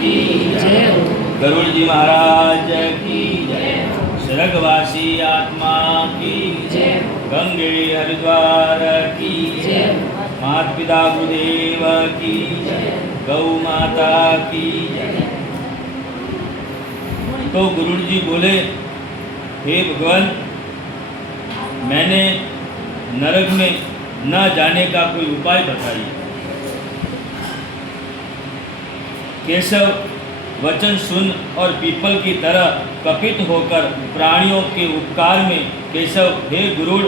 की जय। गरुड़ जी महाराज की जय। स्वर्गवासी आत्मा की जय। गंगे हरिद्वार की जय। माता पिता गुरुदेव की जय। गौ माता की जय। तो गुरुड़ जी बोले, हे भगवान, मैंने नरक में न जाने का कोई उपाय बताइए। केशव वचन सुन और पीपल की तरह कपित होकर प्राणियों के उपकार में केशव, हे गुरुड़,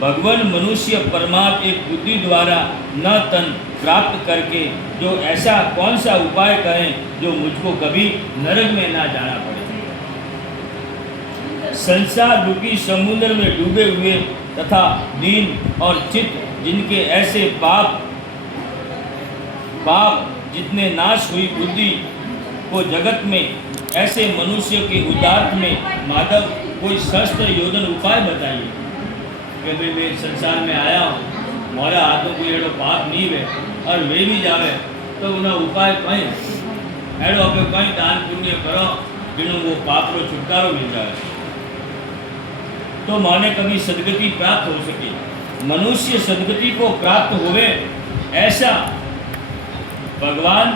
भगवान मनुष्य परमात्मा एक बुद्धि द्वारा न तन प्राप्त करके जो ऐसा कौन सा उपाय करें जो मुझको कभी नरक में ना जाना पड़े। संसार रूपी समुद्र में डूबे हुए तथा दीन और चित्त जिनके ऐसे पाप जितने नाश हुई बुद्धि को जगत में ऐसे मनुष्य के उदार्थ में माधव कोई शस्त्र योधन उपाय बताइए कि भाई मैं संसार में आया हूँ, मोरा हाथों को एड़ो पाप नहीं है और वे भी जावे तो उन्हें उपाय कहीं एड़ो पे कहीं दान पुण्य करो बिनु वो पाप रो छुटकारो मिल जाए तो माने कभी सदगति प्राप्त हो सके। मनुष्य सदगति को प्राप्त होवे ऐसा भगवान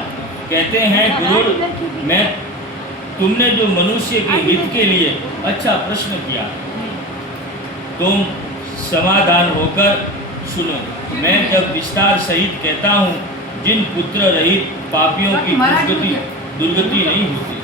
कहते हैं। गुरुड़, मैं तुमने जो मनुष्य के हित के लिए अच्छा प्रश्न किया, तुम समाधान होकर सुनो। मैं जब विस्तार सहित कहता हूँ, जिन पुत्र रहित पापियों की दुर्गति नहीं होती।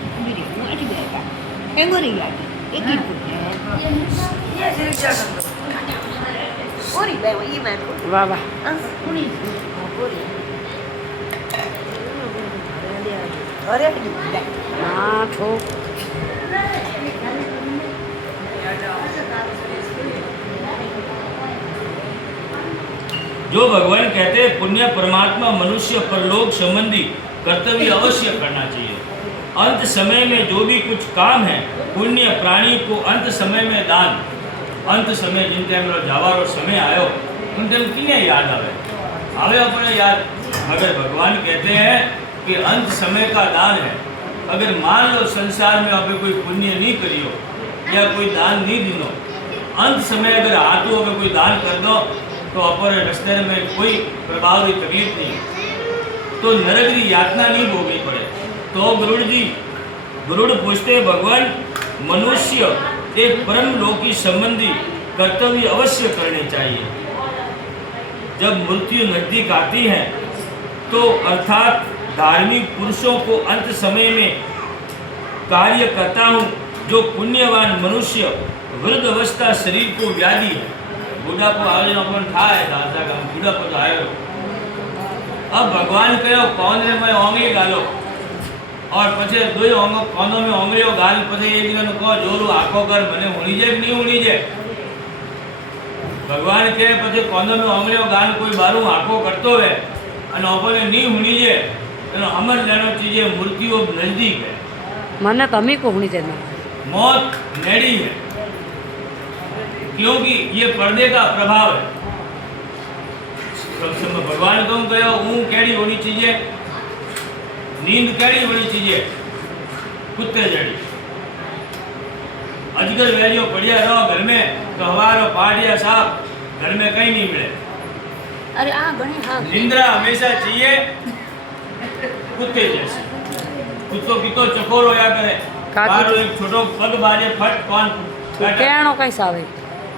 जो भगवान कहते हैं पुण्य परमात्मा मनुष्य परलोक संबंधी कर्तव्य अवश्य करना चाहिए। अंत समय में जो भी कुछ काम है पुण्य प्राणी को अंत समय में दान, अंत समय जिन टाइम जावारो समय आयो उन टाइम किने याद आवे अपने याद। अगर भगवान कहते हैं कि अंत समय का दान है, अगर मान लो संसार में अभी कोई पुण्य नहीं करियो या कोई दान नहीं दिनो, अंत समय अगर हाथों अगर कोई दान कर दो तो अपने रास्ते में कोई प्रभाव की तकलीफ नहीं, तो नरक की यातना नहीं भोगनी पड़े। तो गुरुड़ पूछते, भगवान मनुष्य एक परम लोकी संबंधी कर्तव्य अवश्य करने चाहिए। जब मृत्यु नजदीक आती है तो अर्थात धार्मिक पुरुषों को अंत समय में कार्य करता हूँ। जो पुण्यवान मनुष्य वृद्ध अवस्था शरीर को व्याधि है, बुढ़ापो अपन थाय दादा का बुढ़ापो तो आयो। अब भगवान कहो कौन रे मैं ओंगली गालो और पछे दुई कोनो में ओंगलियों गाल पछे एक दिन को जोरू आखो कर मने होनी जे नहीं होनी जे। भगवान के पछे कोनो में ओंगलियों गाल कोई बारू आखो करतो है અને ઓપને નહીં હોની છે એનો અમર લેનો चाहिए। मृत्यु नजदीक है, मने कमी को होनी चाहिए। मौत नेड़ी है क्योंकि ये पर्दे का प्रभाव है। भगवान को कहो ऊँग केड़ी होनी चाहिए, नींद केड़ी होनी चाहिए, कुत्ते जड़ी। अजगर वैरियो बढ़िया रहो घर में तो हमारो पाड़िया साफ घर में कहीं नहीं मिले। अरे हाँ निंद्रा हमेशा चाहिए कुत्ते जैसे। कुत्तो कितो चकोर होया करे, बाहर एक छोटो पग बाजे फट कौन कहनो कैसा आवे।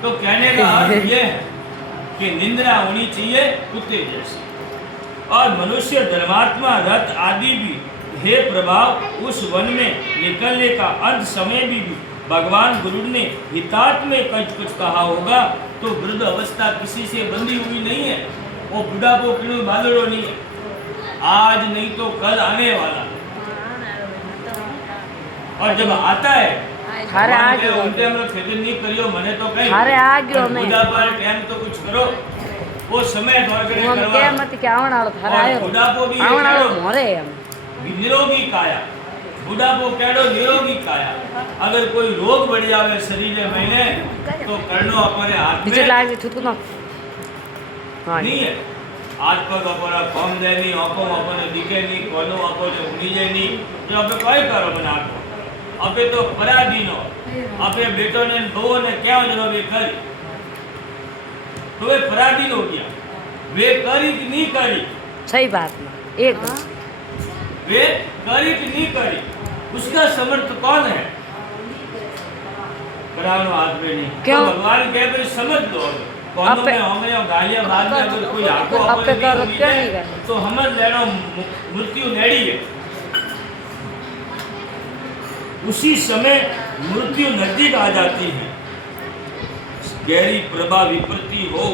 तो कहने का अर्थ ये है कि निंद्रा होनी चाहिए कुत्ते जैसे। और मनुष्य धर्मात्मा रथ आदि भी हे प्रभाव उस वन में निकलने का अंत समय भी भगवान गुरु ने हितार्थ में कुछ कहा होगा। तो वृद्ध अवस्था किसी से बंधी हुई नहीं है, वो बुढ़ापो किसी बादलों नहीं है, आज नहीं तो कल आने वाला। और जब आता है अरे आज उनके हम लोग खेती नहीं करियो मने तो कहीं अरे आज में बुढ़ापा टाइम तो कुछ करो वो समय थोड़ा करवा के मत के आवण वालो थारा आयो बुढ़ापो भी आवण वालो मोरे निरोगी काया, बुढ़ापो केड़ो निरोगी काया। अगर कोई रोग बढ़ जावे शरीर में तो करनो अपने हाथ में नीचे लाग छुटको ना। नहीं है। हाथ पग अपना कम दे नहीं आंखों अपने दिखे नहीं कोनो अपने उड़ीजे नहीं जो अपने कोई करो बना अबे तो पराधीनो अबे बेटो ने बहू ने क्या जवाब ये कर तो वे पराधीन हो गया वे करी कि नहीं करी सही बात ना एकदम वे करी कि नहीं करी उसका समर्थ कौन है करानो हाथ में नहीं क्यों? तो भगवान कहे भाई समझ लो कौन अपे- में होंगे गालियां बाद में अगर कोई आको अपे अपने करो, नहीं क्यों हुई नहीं है, करना? तो समझ लेना मृत्यु नेड़ी है उसी समय मृत्यु नजदीक आ जाती है गहरी प्रभा विपत्ति हो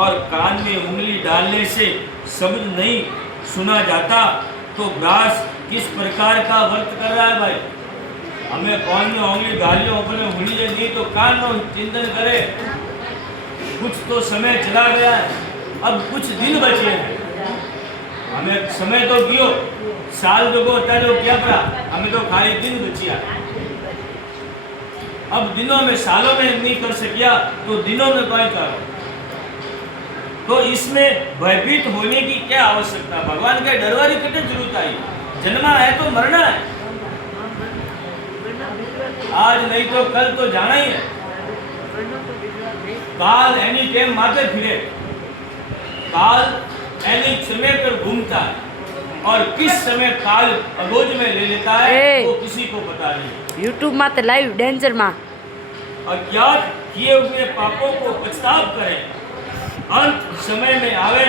और कान में उंगली डालने से शब्द नहीं सुना जाता तो ग्रास किस प्रकार का वर्त कर रहा है भाई हमें कौन में उंगली गालियों अपने उंगली से दी तो कान में चिंतन करे कुछ तो समय चला गया है अब कुछ दिन बचे हैं हमें समय तो गियो साल जो को होता है तो क्या पड़ा हमें तो खाली दिन बचिया अब दिनों में सालों में नहीं कर सकिया तो दिनों में कोई करो तो इसमें भयभीत होने की क्या आवश्यकता भगवान के डरवारी कितनी जरूरत आई जन्मा है तो मरना है आज नहीं तो कल तो जाना ही है काल एनी टाइम माथे फिरे काल एनी समय पर घूमता है और किस समय काल अगोज में ले लेता है वो किसी को पता नहीं यूट्यूब में तो लाइव डेंजर में अज्ञात किए हुए पापों को पछताव करें अंत समय में आवे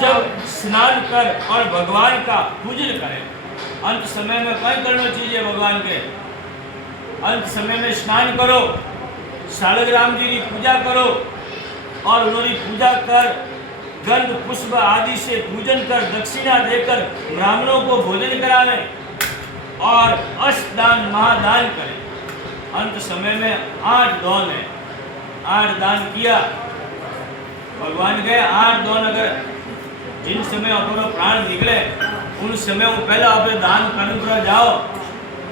जब स्नान कर और भगवान का पूजन करें अंत समय में क्या करना चाहिए भगवान के अंत समय में स्नान करो शालग्राम जी की पूजा करो और उन्होंने पूजा कर गंध पुष्प आदि से पूजन कर दक्षिणा देकर ब्राह्मणों को भोजन करावे और अष्टदान महादान करें अंत समय में 8 दान है 8 दान किया भगवान गए 8 दान अगर जिन समय अपनो प्राण निकले उन समय वो पहला अपने दान करने पर जाओ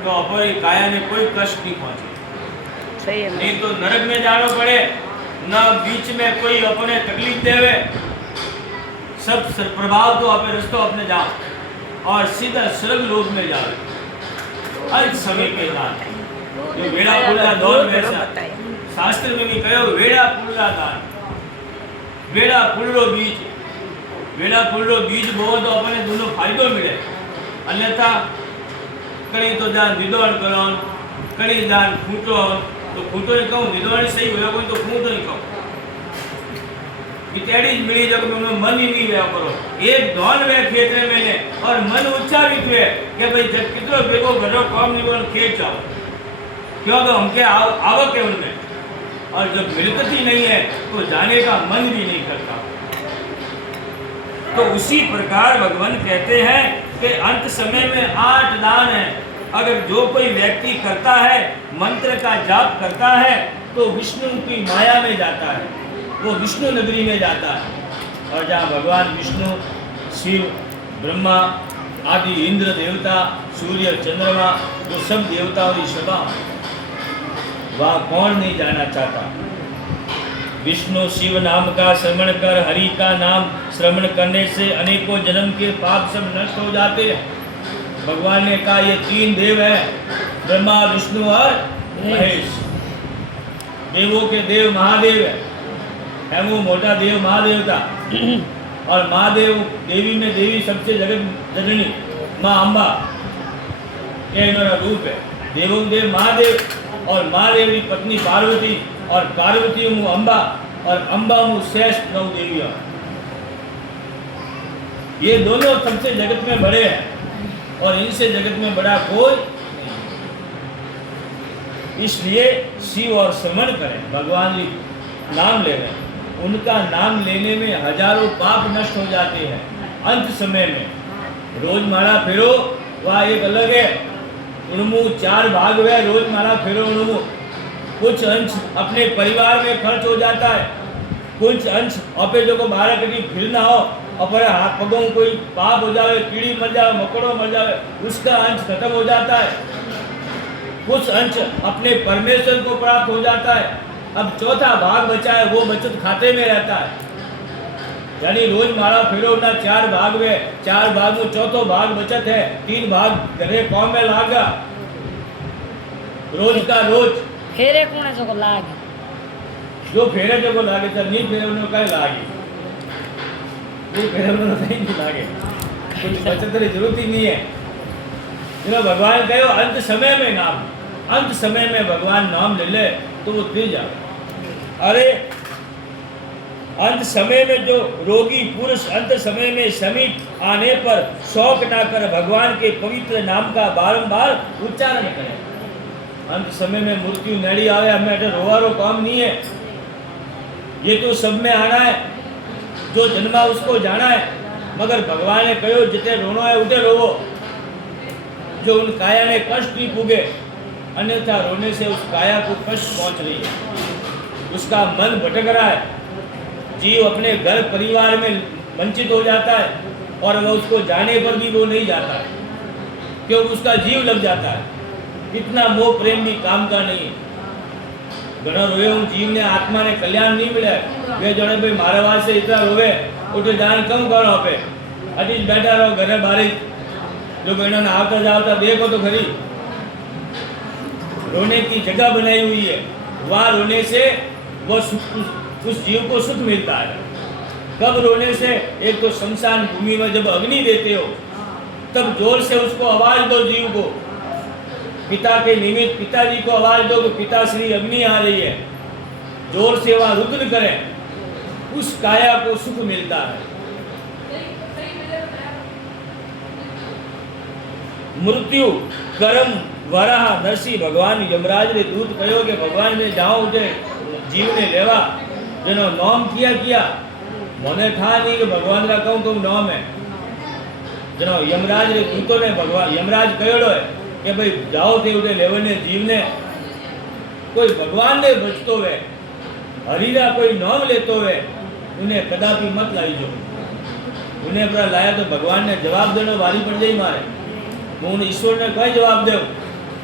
तो अपनी काया ने कोई कष्ट नहीं पहुंचे सही है नहीं तो नरक में जाना पड़े न बीच में कोई अपने तकलीफ देवे सब प्रभाव तो अपने रस्तों अपने जाओ और सीधा स्वर्ग लोक में जाओ अंत समय के दान जो वेड़ा पुल्ला दौर वैसा शास्त्र में भी कहो वेड़ा पुल्ला दान वेड़ा पुल्लो बीज बो तो अपने दोनों फायदो मिले अन्यथा कहीं तो दान विद्वान करो कहीं दान खूंटो तो खूंटो नहीं कहूँ विद्वान सही हुआ कोई तो खूंटो नहीं कहूँ इत्यादि मिली जब में मन ही नहीं व्या करो एक धन वे खेत में मैंने और मन उच्चारित हुए कि भाई जब कितनो बेगो घरो काम नहीं बोल खेत जाओ क्योंकि हमके आवक है उनमें और जब मिलकत ही नहीं है तो जाने का मन भी नहीं करता तो उसी प्रकार भगवान कहते हैं कि अंत समय में 8 दान है अगर जो कोई व्यक्ति करता है मंत्र का जाप करता है तो विष्णु की माया में जाता है वो विष्णु नगरी में जाता है और जहाँ भगवान विष्णु शिव ब्रह्मा आदि इंद्र देवता सूर्य चंद्रमा जो सब देवताओं की सभा वह कौन नहीं जाना चाहता विष्णु शिव नाम का श्रवण कर हरि का नाम श्रवण करने से अनेकों जन्म के पाप सब नष्ट हो जाते हैं भगवान ने कहा ये 3 देव हैं ब्रह्मा विष्णु और महेश देवों के देव महादेव है वो मोटा देव महादेव था और महादेव देवी में देवी सबसे जगत जननी माँ अम्बा ये इनका रूप है देवों देव महादेव और महादेव की पत्नी पार्वती और पार्वती मुँह अम्बा और अम्बा मुँह श्रेष्ठ 9 देवियाँ ये दोनों सबसे जगत में बड़े हैं और इनसे जगत में बड़ा कोई नहीं इसलिए शिव और स्मरण करें भगवान जी नाम ले रहे हैं उनका नाम लेने में हजारों पाप नष्ट हो जाते हैं अंत समय में रोज माला फेरो वह एक अलग है उनमु 4 भाग हुए रोज माला फेरो उनमु कुछ अंश अपने परिवार में खर्च हो जाता है कुछ अंश अपने जो को बाहर कभी फिरना हो अपने हाथ पगों कोई पाप हो जाए कीड़ी मर जाए मकोड़ो मर जाए उसका अंश खत्म हो जाता है कुछ अंश अपने परमेश्वर को प्राप्त हो जाता है अब चौथा भाग बचा है वो बचत खाते में रहता है यानी रोज मारा फेरवना 4 भाग वे 4 भाग में चौथो भाग बचत है 3 भाग घरे कौम में लागा रोज का रोज फेरे कोने जो को लागे जो फेरे जो को लागे तो नहीं फेरवनो काई लागे वो फेरवनो नहीं लागे कुछ बचत की जरूरत ही नहीं है। जो भगवान कहो अंत समय में नाम अंत समय में भगवान नाम ले ले तो वो तिल जाए। अरे अंत समय में जो रोगी पुरुष अंत समय में समीप आने पर शौक ना कर भगवान के पवित्र नाम का बारंबार उच्चारण करे। अंत समय में मृत्यु नड़ी आवे हमें अटे रोवारो काम नहीं है, ये तो सब में आना है, जो जन्मा उसको जाना है। मगर भगवान ने कहो जिते रोनो है उठे रोवो, जो उन काया ने कष्ट नहीं पुगे, अन्यथा रोने से उस काया को कष्ट पहुंच रही है, उसका मन भटक रहा है, जीव अपने घर परिवार में वंचित हो जाता है और वह उसको जाने पर भी वो नहीं जाता है क्योंकि उसका जीव लग जाता है। इतना मोह प्रेम भी काम का नहीं है। घणो रोए हूँ जीव ने आत्मा ने कल्याण नहीं मिले वे जने भाई मारे वास्ते इतना रोवे उठे जान कम करो पे अभी बैठा रहो घरे बारी जो बहनों ने आवता जाता देखो तो खरी रोने की जगह बनाई हुई है, वहाँ रोने से वो उस जीव को सुख मिलता है। कब रोने से? एक तो शमशान भूमि में जब अग्नि देते हो तब जोर से उसको आवाज दो, जीव को पिता के निमित्त पिताजी को आवाज दो कि पिताश्री अग्नि आ रही है, जोर से वहाँ रुद्र करें, उस काया को सुख मिलता है। मृत्यु कर्म वराह नरसी भगवान यमराज ने दूत कहो कि भगवान ने जाओ उठे जीव ने लेवा जेनो नाम किया मने था नहीं कि भगवान का कहूँ तो नाम है जेनो यमराज ने दूतों ने भगवान यमराज कहो है कि भाई जाओ थे उठे लेवने जीव ने कोई भगवान ने बचतो वे हरीरा कोई नाम लेतो वे उन्हें कदापि मत लाई जो उन्हें अपना लाया तो भगवान ने जवाब देना वारी पड़ जाई मारे હું ઈશ્વરને કોઈ જવાબ દેવ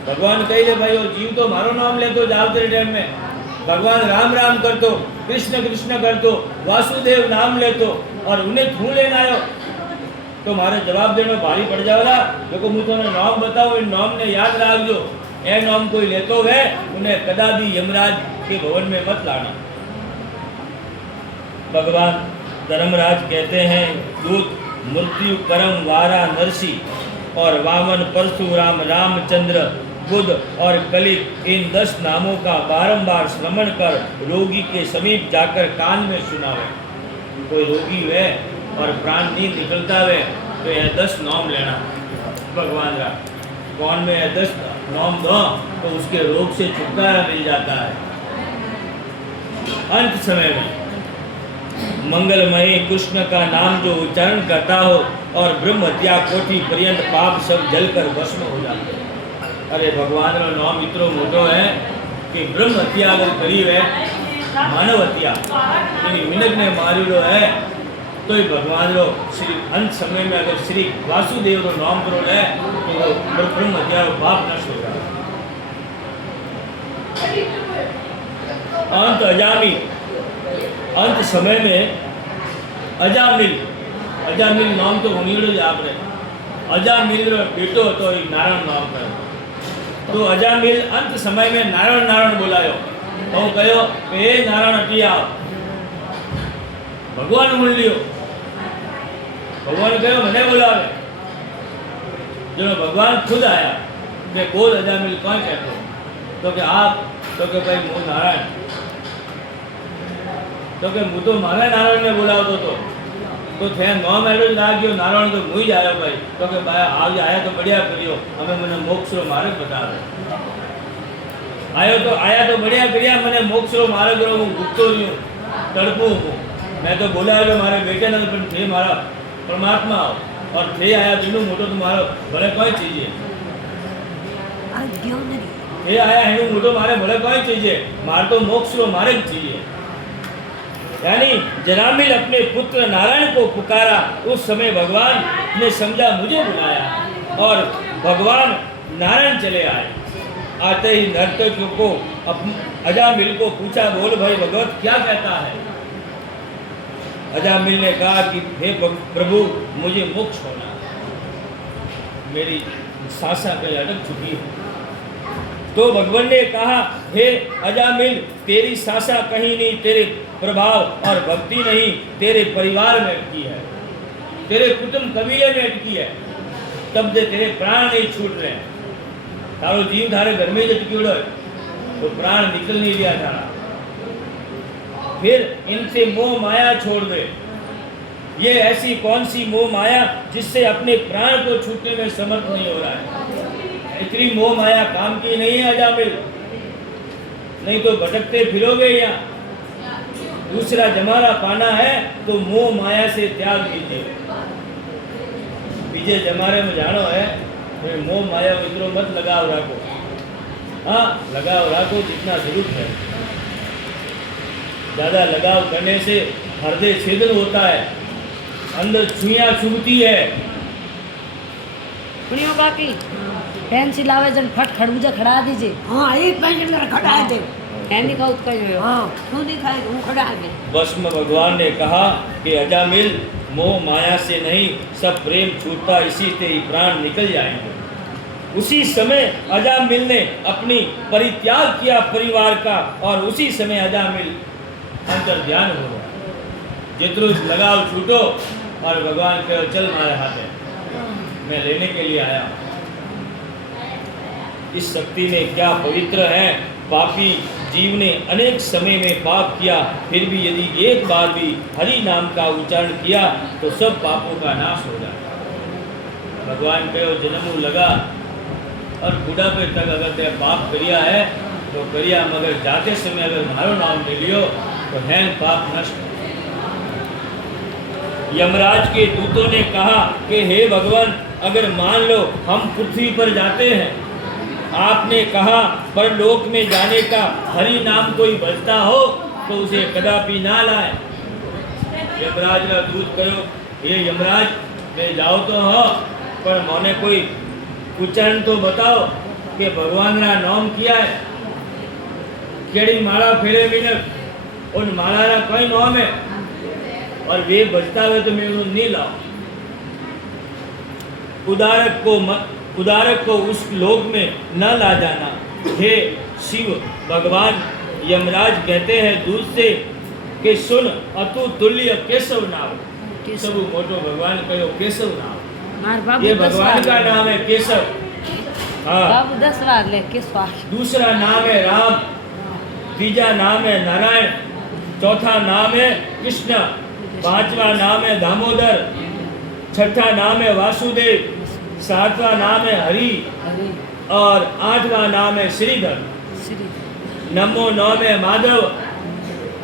ભગવાન કહી દે ભાઈ જીવ તો મારો નામ લેતો જાવ તે ટાઈમ में भगवान राम राम करतो कृष्ण कृष्ण करतो वासुदेव नाम लेतो और उन्हें थू लेना आयो तो मारे जवाब देना भारी पड़ जावेला देखो હું તને નામ बताऊं इन नाम ने याद રાખજો ए नाम कोई लेतो है उन्हें कदापि यमराज के भवन में मत लाना। भगवान धर्मराज कहते हैं दूत मृत्यु कर्म वारा नरसी और वामन परशुराम रामचंद्र बुध और कलिक इन 10 नामों का बारंबार श्रवण कर रोगी के समीप जाकर कान में सुनावे। कोई रोगी वे और प्राण नहीं निकलता वे तो यह 10 नाम लेना भगवान का कौन में 10 नाम दो तो उसके रोग से छुटकारा मिल जाता है। अंत समय में मंगलमय कृष्ण का नाम जो उच्चारण करता हो और ब्रह्म हत्या कोटि पर्यंत पाप सब जलकर भस्म हो जाते हैं। अरे भगवान का नाम इतना मोटो है कि ब्रह्म हत्या अगर करी है मानव हत्या मिनट ने मारियो है तो भगवान रो श्री अंत समय में अगर श्री वासुदेव रो नाम करो है तो ब्रह्म हत्या रो पाप नष्ट हो जाए। अंत अजामी अंत समय में अजामिल नाम तो उमीड़ो ज आपने अजामिल बेटो तो नारायण नाम कहो तो अजामिल अंत समय में नारायण नारायण बोलायो तो कहो हे नारायण अटी आओ भगवान मिल लियो भगवान कहो मने बोलावे जो भगवान खुद आया कि बोल अजामिल कौन कहते तो कि आप तो कि भाई मु नारायण तो कि मु तो मारा नारायण ने बोलावतो तो थे नाम एडो लागो नारायण तो मुई आयो भाई तो कि भाई आज आया तो बढ़िया करियो हमें मने मोक्ष रो मार्ग बतावे आया तो बढ़िया करिया मने मोक्ष रो मार्ग रो हूँ गुप्तो रही हूँ तड़पू हूँ मैं तो बोला मारे बेटे ने पण थे मारा परमात्मा और थे आया बिनु मोटो तो मारो भले कोई चाहिए थे आया हेनु मोटो मारे भले कोई चाहिए मार तो मोक्ष रो मार्ग चाहिए। यानी जनामिल अपने पुत्र नारायण को पुकारा उस समय भगवान ने समझा मुझे बुलाया और भगवान नारायण चले आए। आते ही नर्तक को अजामिल को पूछा बोल भाई भगवत क्या कहता है। अजामिल ने कहा कि हे प्रभु, मुझे मोक्ष होना है, मेरी सांसा कहीं अटक चुकी है। तो भगवान ने कहा, हे अजामिल, तेरी सांसा कहीं नहीं, तेरे प्रभाव और भक्ति नहीं, तेरे परिवार में अटकी है, तेरे कुटुंब कबीले में अटकी है, तब से तेरे प्राण नहीं छूट रहे हैं। तारो जीव थारे घर में ही अटकी उड़ो, तो प्राण निकल नहीं लिया था। फिर इनसे मोह माया छोड़ दे। ये ऐसी कौन सी मोह माया जिससे अपने प्राण को छूटने में समर्थ नहीं हो रहा है। इतनी मोह माया काम की नहीं है अजामिल, नहीं तो भटकते फिरोगे यहाँ। दूसरा जमाना पाना है तो मोह माया से त्याग दीजिए। बीजे जमाने में जानो है, मोह माया इतरो मत लगाव रखो। हाँ, लगाव रखो जितना जरूरत है। ज़्यादा लगाव करने से हृदय छेदन होता है, अंदर छुइयाँ चुभती है। सुनियो बाकी पेंसिल आवे जन फट खड़बूजा खड़ा दीजिए। हाँ, एक पेंसिल मेरा खड़ा दे। हैंडी का उत्का जो है। हाँ, तू दिखाए तू खड़ा दे। भस्म भगवान ने कहा कि अजामिल, मोह माया से नहीं, सब प्रेम छूटता इसी से ही प्राण निकल जाएंगे। उसी समय अजामिल ने अपनी परित्याग किया परिवार का, और उसी समय अजामिल अंतर ध्यान हो गया। जितरो लगाव छूटो, और भगवान कहो चल मारे हाथ है, मैं लेने के लिए आया। इस शक्ति में क्या पवित्र है। पापी जीव ने अनेक समय में पाप किया, फिर भी यदि एक बार भी हरि नाम का उच्चारण किया तो सब पापों का नाश हो जाता। भगवान कहो जन्म लगा, और बुढ़ापे तक अगर ते पाप करिया है तो करिया, मगर जाते समय अगर मारो नाम ले लियो तो है पाप नष्ट। यमराज के दूतों ने कहा कि हे भगवान, अगर मान लो हम पृथ्वी पर जाते हैं, आपने कहा पर लोक में जाने का हरि नाम कोई बचता हो तो उसे कदापि ना लाए। यमराज का दूत कहो, ये यमराज मैं जाओ तो हो, पर मैंने कोई उच्चारण तो बताओ कि भगवान का नाम किया है। केड़ी माला फेरे बिना उन माला का कोई नाम है, और वे बचता है तो मैं उन्हें नहीं लाऊं। उदारक को उस लोक में न ला जाना। हे शिव भगवान, यमराज कहते हैं दूत से कि सुन, अतु तुल्य केशव नाम। केशव मोटो भगवान कहो केशव नाम, ये भगवान का नाम है केशव। हाँ, बाबू 10 बार ले केशव। दूसरा नाम है राम, तीजा नाम है नारायण, चौथा नाम है कृष्ण, पांचवा नाम है दामोदर, छठा नाम है वासुदेव, सातवां नाम है हरि, और आठवां नाम है श्रीधर, नवों नाम है माधव,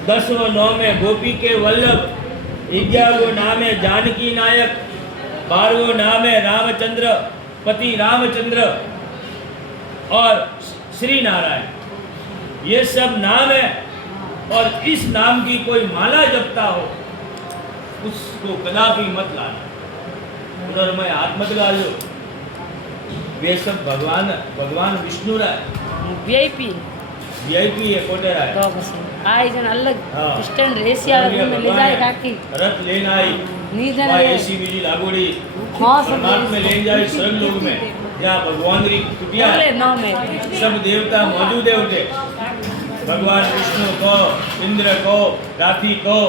10वां नाम है गोपी के वल्लभ, 11वां नाम है जानकी नायक, 12वां नाम है रामचंद्र पति रामचंद्र, और श्री नारायण। ये सब नाम है, और इस नाम की कोई माला जपता हो उसको कदापि मत लाना। उधर मैं हाथ मत डालो। वे सब भगवान विष्णु रहा वीआईपी है, कोटे रहा है। तो बस आई जन अलग हाँ। स्टैंड एशिया में ले जाए काकी रथ लेना आई, नी जन एसी बिजली लागोड़ी, हाँ, सब परमात्मा में ले जाए स्वर्ग लोक में, जहाँ भगवान की कुटिया बोले है, नाम है। सब देवता मौजूद है उनके। भगवान विष्णु को, इंद्र को, राथी को,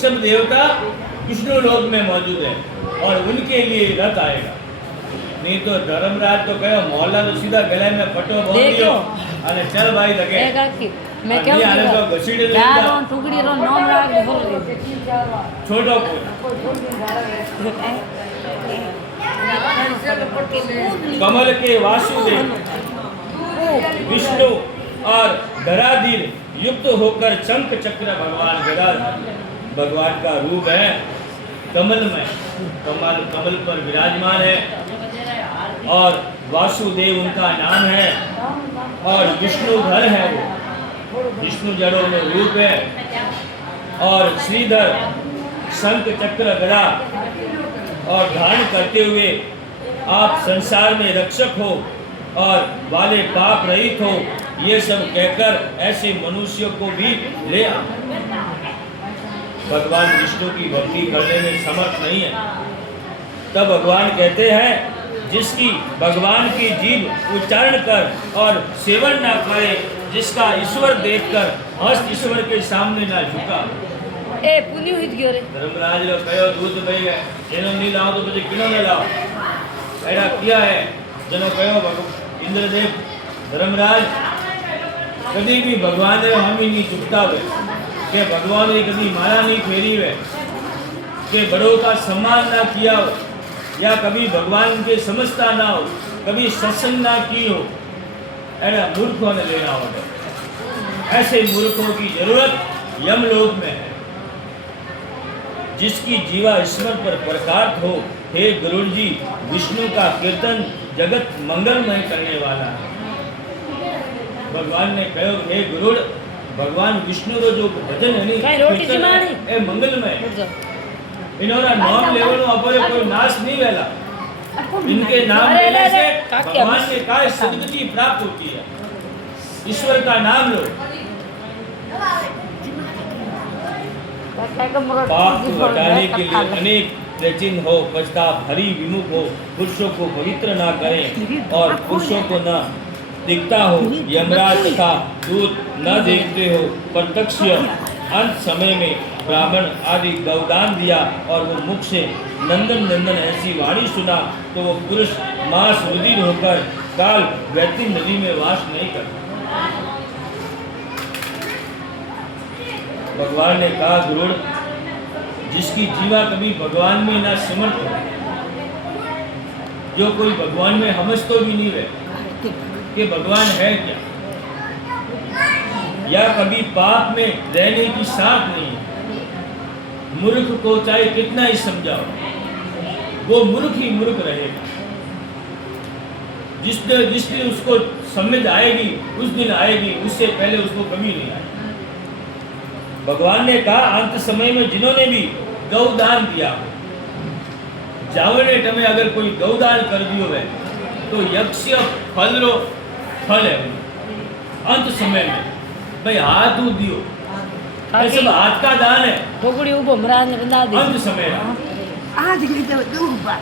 सब देवता विष्णु लोक में मौजूद है, और उनके लिए रथ आएगा। नहीं तो धर्मराज तो कहो मोहल्ला तो सीधा गले में पटो बांध दियो अरे चल भाई लगे। ए काकी मैं क्या तो घसीटे ले यार जा, उन टुकड़ी रो नाम राख दे हो छोटो को कमल के वासुदेव विष्णु और धराधीर युक्त होकर शंख चक्र भगवान गदाधर भगवान का रूप है। कमल में कमल पर विराजमान है, और वासुदेव उनका नाम है, और विष्णु घर है, वो विष्णु जड़ों में रूप है, और श्रीधर शंख चक्र गदा और धारण करते हुए आप संसार में रक्षक हो और वाले पाप रहित हो, ये सब कहकर ऐसे मनुष्यों को भी ले भगवान विष्णु की भक्ति करने में समर्थ नहीं है, तब भगवान कहते हैं जिसकी भगवान की जीभ उच्चारण कर और सेवन ना करे, जिसका ईश्वर देखकर हस्त ईश्वर के सामने ना झुका। ए पुण्य हुई गयो रे धर्मराज रो कहो दूध भई गए, जेनो नहीं लाओ तो પછી किनो न लाओ, ऐसा किया है। जनो कहो इंद्रदेव धर्मराज कभी भी भगवान ने हामी नहीं चुकता हुए, के भगवान ने कभी माया नहीं फेरी हुए, के बड़ों का सम्मान ना किया हो, या कभी भगवान के समझता ना हो, कभी सत्संग ना की हो, ऐसा मूर्खों ने लेना होगा। ऐसे मूर्खों की जरूरत यमलोक में है। जिसकी जीवा ईश्वर पर प्रकाश हो, हे गुरु जी विष्णु का कीर्तन जगत मंगलमय करने वाला है। भगवान ने कहो हे गुरु भगवान विष्णु रो जो भजन है कई रोटी कीर्तन है, जमाड़ी। ए मंगलमय उठ जाओ। इन्होंने नाम लेवनो अपने कोई नाश नहीं वेला, इनके नाम अरे, लेने अरे, से काकी भगवान हम- ने काय सदगति प्राप्त होती है। ईश्वर का नाम लो, पाप को हटाने के लिए अनेक प्रचिन्ह हो, पश्चाताप हरि विमुख हो, पुरुषों को पवित्र ना करें और पुरुषों को न दिखता हो, यमराज तथा दूत न देखते हो, प्रत्यक्ष अंत समय में ब्राह्मण आदि गौदान दिया और वो मुख से नंदन नंदन ऐसी वाणी सुना, तो वो पुरुष मांस रुधिर होकर काल वैती नदी में वास नहीं करता। भगवान ने कहा गुरु जिसकी जीवा कभी भगवान में ना समर्थ हो, जो कोई भगवान में समझ तो भी नहीं है कि भगवान है क्या, या कभी पाप में रहने की साथ नहीं है, मूर्ख को चाहे कितना ही समझाओ वो मूर्ख ही मूर्ख रहेगा। जिस दिन उसको समझ आएगी उस दिन आएगी, उससे पहले उसको कभी नहीं आएगी। भगवान ने कहा अंत समय में जिन्होंने भी गौदान दिया, जावने टमे अगर कोई गौदान कर दियो है तो यक्ष फल रो फल है अंत समय में। भाई हाथ दूध दियो, ये सब हाथ का दान है ढोकड़ी उबो महाराज ने बंदा दी अंत समय में। आज की तो दूर पर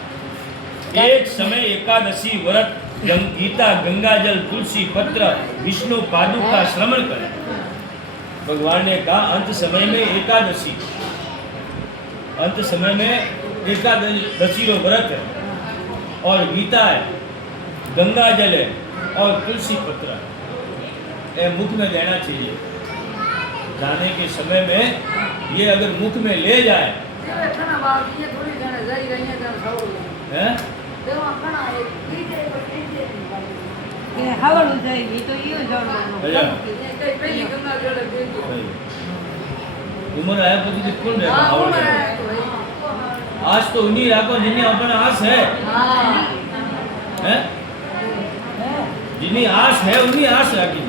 एक समय एकादशी व्रत गीता गंगा जल तुलसी पत्र विष्णु पादुका श्रवण करें। भगवान ने कहा अंत समय में एकादशी, अंत समय में एकादशी रो व्रत है और गीता है, गंगा जल है और तुलसी पत्र है, ये मुख में लेना चाहिए। जाने के समय में ये अगर मुख में ले जाए हैं? ये हवा हो जाएगी तो ये भैया, उम्र आया પછી તો કોણ રહે आज तो उन्हीं राखो जिन्हें अपन आस है, हैं? जिन्हें आस है उन्हीं आस रखी है।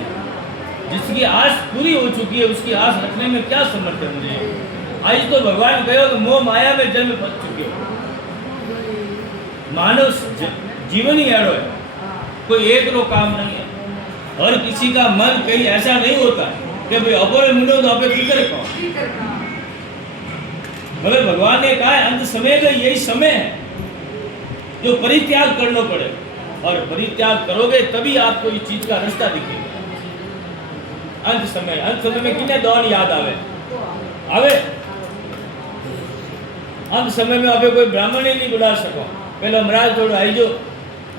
जिसकी आस पूरी हो चुकी है उसकी आस रखने में क्या समर्थ है मुझे। आज तो भगवान कहो कि मोह माया में जन्म फंस चुके हो। मानव जीवन ही ऐड़ो है, कोई एक रो काम नहीं है। हर किसी का मन कहीं ऐसा नहीं होता कि भाई अपोरे मुंडो तो अपने फिक्र कौन। मगर भगवान ने कहा अंत समय का यही समय है जो परित्याग करना पड़े, और परित्याग करोगे तभी आपको इस चीज का रास्ता दिखेगा। अंत समय में कितने दौर याद आवे आवे अंत समय में अबे कोई ब्राह्मण ही नहीं बुला सको, पहले महाराज थोड़ा आई जो,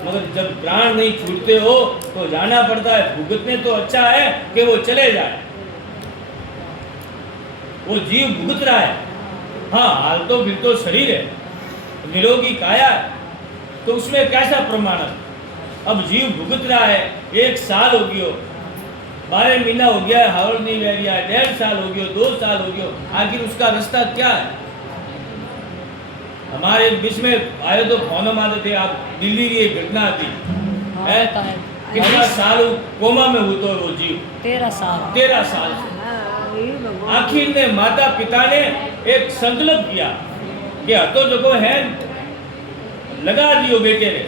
मगर जब प्राण नहीं छूटते हो तो जाना पड़ता है। भुगतने तो अच्छा है कि वो चले जाए, वो जीव भुगत रहा है। हाँ हाल तो फिर तो शरीर है, निरोगी काया है, तो उसमें कैसा प्रमाण है। अब जीव भुगत रहा है, 1 साल हो गयो, 12 महीना हो गया, हावड़ नहीं रह गया, 1.5 साल हो गया, 2 साल हो गया, आखिर उसका रास्ता क्या है। हमारे बीच में आए तो फोन मारते थे, आप दिल्ली की एक घटना थी है, कितना साल कोमा में हो तो वो जीव 13 साल। आखिर में माता पिता ने एक संकल्प किया कि हतो जो है लगा दियो बेटे ने,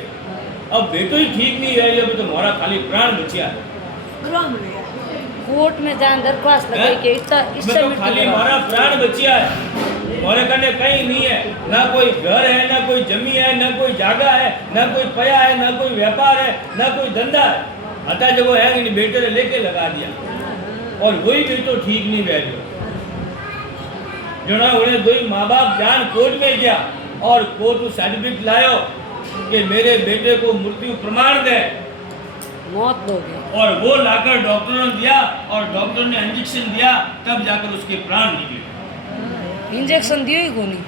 अब बेटो ही ठीक नहीं है, तो हमारा खाली प्राण बचिया है। कोर्ट में जान दरख्वास्त लगाई हैं? कि इतना इससे मैं तो मृत्यु खाली कराओ। मारा प्राण बचिया है, मोरे कने कहीं नहीं है, ना कोई घर है, ना कोई जमी है, ना कोई जागा है, ना कोई पया है, ना कोई व्यापार है, ना कोई धंधा है। अतः जब वो है इन बेटे ने लेके लगा दिया और वही भी तो ठीक नहीं बैठो जो उन्हें दो माँ बाप जान कोर्ट में गया और कोर्ट सर्टिफिकेट लायो कि मेरे बेटे को मृत्यु प्रमाण दे, मौत दोगे। और वो लाकर डॉक्टरों ने दिया और डॉक्टर ने इंजेक्शन दिया, तब जाकर उसके प्राण निकले। इंजेक्शन दियो ही कोनी,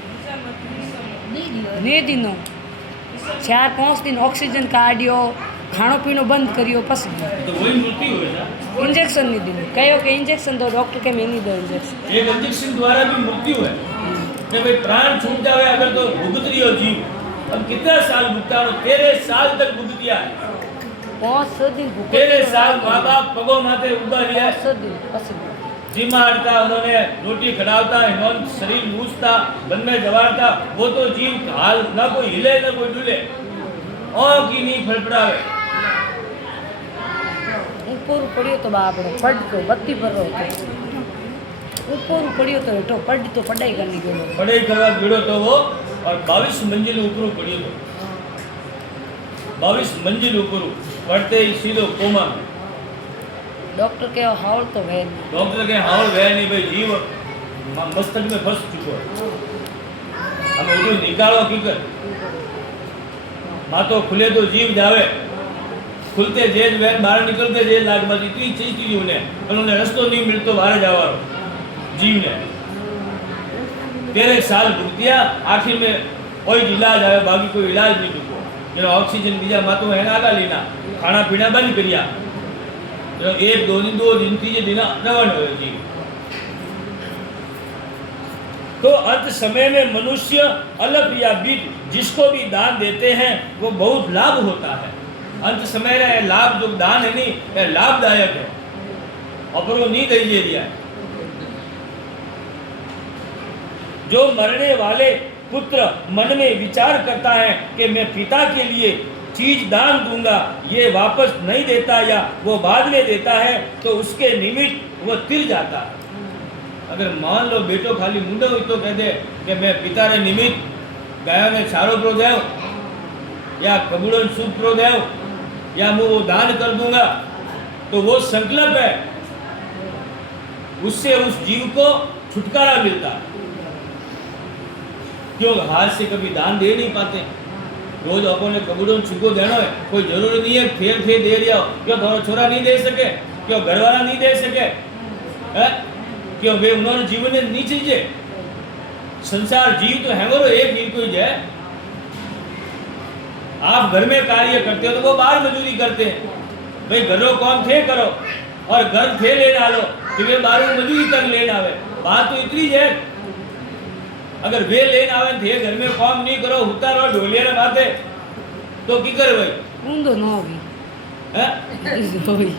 नहीं दिनो 4-5 दिन ऑक्सीजन काढ़ियो, खाणो पीणो बंद करियो, पस तो वही मृत्यु हुई ना। इंजेक्शन नहीं दिनो, कहो कि इंजेक्शन दो, डॉक्टर के मैं नहीं दो इंजेक्शन। एक इंजेक्शन द्वारा भी मृत्यु है कि भाई प्राण छूट जावे अगर तो भुगत रही हो जीव। अब कितना साल भुगता हो? 13 साल तक भुगत दिया है। 500 दिन भूखे 13 साल माँ बाप पगो माथे उगा रिया है। 500 दिन पस जिमाड़ता उन्होंने रोटी खड़ावता, इन्होंने शरीर लूचता, बन में जवारता, वो तो जीव हाल ना कोई हिले ना कोई डुले और की नहीं फड़फड़ावे। ऊपर पड़ियो तो बापड़ो पड़ को बत्ती पर रहो तो ऊपर पड़ियो तो हेठो पड़ तो पढ़ाई करनी गेलो, पढ़ाई करवा गिड़ो तो वो और 22 मंजिल ऊपर पड़ियो तो 22 मंजिल ऊपर पढ़ते ही सीधो कोमा में। डॉक्टर के हावड़ तो है नहीं। डॉक्टर के हावड़ गए नहीं भाई, जीव मस्तक में फंस चुको है, हम उसको निकालो की कर मातो खुले तो जीव जावे, खुलते जेल वैन बाहर निकलते जेल लाग बस इतनी चीज थी उन्हें, उन्होंने रस्तो नहीं मिलतो बाहर जावा जीव ने 13 साल भुगतिया, आखिर में कोई इलाज आया, बाकी कोई इलाज नहीं चुको। जो ऑक्सीजन दिया मातो है आगा लेना, खाना पीना बंद करिया, जो 1-2 दिन 3 दिन रवन हो जीव। तो अंत समय में मनुष्य अलग या बीत जिसको भी दान देते हैं वो बहुत लाभ होता है। अंत समय रे लाभ जो दान है नहीं ये लाभदायक है, अपरो नहीं दीजिए दिया है। जो मरने वाले पुत्र मन में विचार करता है कि मैं पिता के लिए चीज दान दूंगा, ये वापस नहीं देता या वो बाद में देता है तो उसके निमित्त वो तिर जाता है। अगर मान लो बेटो खाली मुंडो हुई तो कह दे कि मैं पिता रे निमित्त गायों ने चारो प्रो देव या कबूड़ों ने सूप प्रो देव या मैं वो दान कर दूंगा, तो वो संकल्प है, उससे उस जीव को छुटकारा मिलता है। क्यों हाथ से कभी दान दे नहीं पाते, रोज अपने कबूड़ों छुको देना है, कोई जरूरी नहीं है फेर फेर दे दिया, क्यों थोड़ा छोरा नहीं दे सके, क्यों घरवाला नहीं दे सके है? क्यों वे उन्होंने जीवन में नहीं चाहिए। संसार जीव तो है वो एक जीव को ही है। आप घर में कार्य करते हो तो वो बाहर मजदूरी करते हैं, भाई घरों कौन थे करो और घर थे ले डालो तो वे बाहर मजदूरी कर लेना आवे। बात तो इतनी है, अगर वे लेन आवे थे घर में काम नहीं करो उतारो ढोलिया रे बाते तो की करे भाई ऊंधो न होगी हैं?